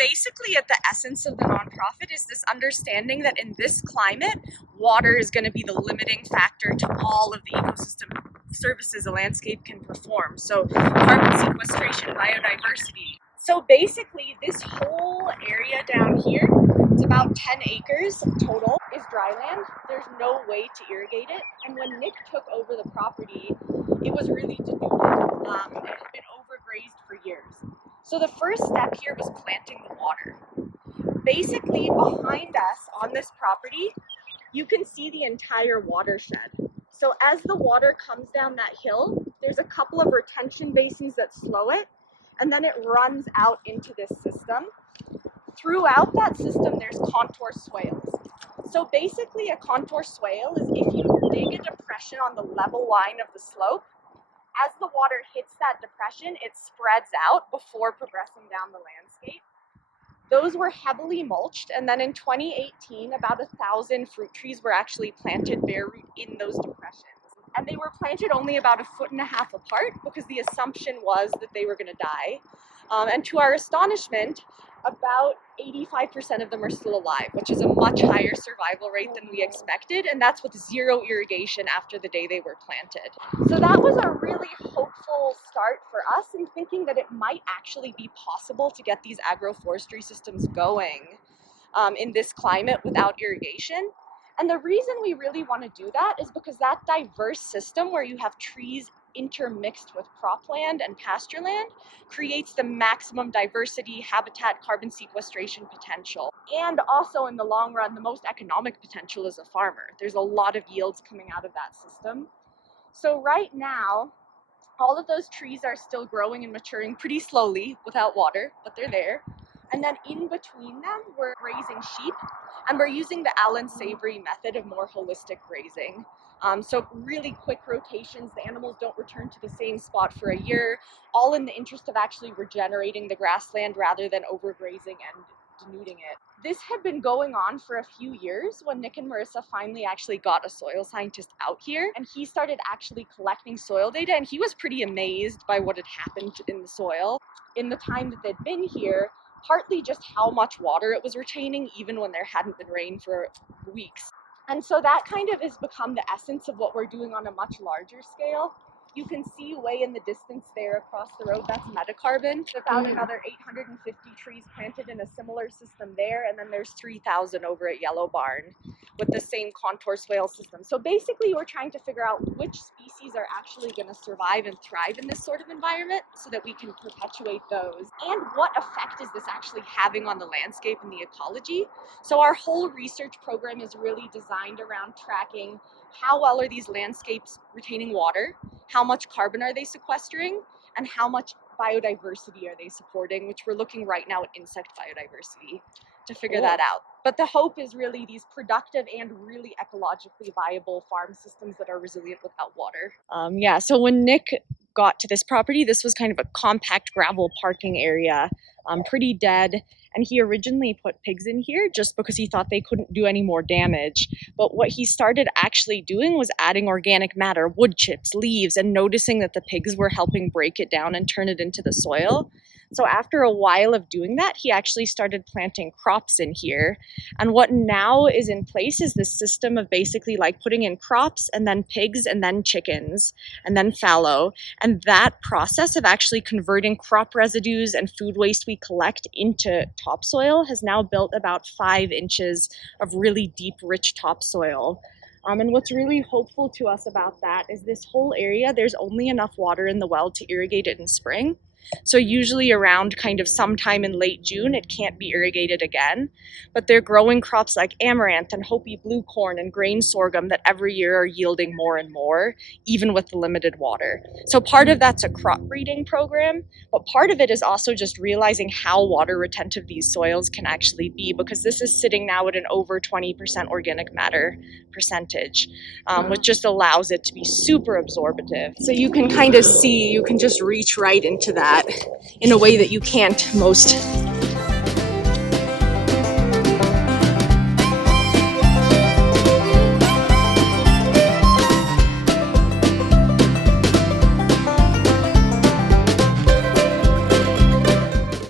basically at the essence of the nonprofit is this understanding that in this climate, water is going to be the limiting factor to all of the ecosystem services a landscape can perform. So carbon sequestration, biodiversity. So basically this whole area down here, it's about 10 acres total, is dry land. There's no way to irrigate it. And when Nick took over the property, it was really denuded. It had been overgrazed for years. So the first step here was planting the water. Basically behind us on this property, you can see the entire watershed. So as the water comes down that hill, there's a couple of retention basins that slow it, and then it runs out into this system. Throughout that system, there's contour swales. So basically a contour swale is if you dig a depression on the level line of the slope, as the water hits that depression, it spreads out before progressing down the landscape. Those were heavily mulched, and then in 2018, about 1,000 fruit trees were actually planted bare root in those depressions. And they were planted only about 1.5 feet apart because the assumption was that they were going to die. And to our astonishment, about 85% of them are still alive, which is a much higher survival rate than we expected, and that's with zero irrigation after the day they were planted. So that was a really hopeful start for us in thinking that it might actually be possible to get these agroforestry systems going in this climate without irrigation. And the reason we really want to do that is because that diverse system where you have trees intermixed with cropland and pasture land creates the maximum diversity, habitat, carbon sequestration potential. And also in the long run, the most economic potential as a farmer. There's a lot of yields coming out of that system. So right now, all of those trees are still growing and maturing pretty slowly without water, but they're there. And then in between them, we're grazing sheep, and we're using the Allen Savory method of more holistic grazing. So really quick rotations, the animals don't return to the same spot for a year, all in the interest of actually regenerating the grassland rather than overgrazing and denuding it. This had been going on for a few years when Nick and Marissa finally actually got a soil scientist out here, and he started actually collecting soil data, and he was pretty amazed by what had happened in the soil in the time that they'd been here, partly just how much water it was retaining even when there hadn't been rain for weeks. And so that kind of has become the essence of what we're doing on a much larger scale. You can see way in the distance there across the road, that's metacarbon. About another 850 trees planted in a similar system there, and then there's 3,000 over at Yellow Barn with the same contour swale system. So basically we're trying to figure out which species are actually going to survive and thrive in this sort of environment so that we can perpetuate those. And what effect is this actually having on the landscape and the ecology? So our whole research program is really designed around tracking how well are these landscapes retaining water, how much carbon are they sequestering, and how much biodiversity are they supporting, which we're looking right now at insect biodiversity to figure that out. But the hope is really these productive and really ecologically viable farm systems that are resilient without water. So when Nick got to this property, this was kind of a compact gravel parking area, pretty dead. And he originally put pigs in here just because he thought they couldn't do any more damage. But what he started actually doing was adding organic matter, wood chips, leaves, and noticing that the pigs were helping break it down and turn it into the soil. So after a while of doing that, he actually started planting crops in here. And what now is in place is this system of basically like putting in crops and then pigs and then chickens and then fallow. And that process of actually converting crop residues and food waste we collect into topsoil has now built about 5 inches of really deep, rich topsoil. And what's really hopeful to us about that is this whole area, there's only enough water in the well to irrigate it in spring. So usually around kind of sometime in late June, it can't be irrigated again. But they're growing crops like amaranth and Hopi blue corn and grain sorghum that every year are yielding more and more, even with the limited water. So part of that's a crop breeding program, but part of it is also just realizing how water retentive these soils can actually be, because this is sitting now at an over 20% organic matter percentage, which just allows it to be super absorptive. So you can kind of see, you can just reach right into that in a way that you can't most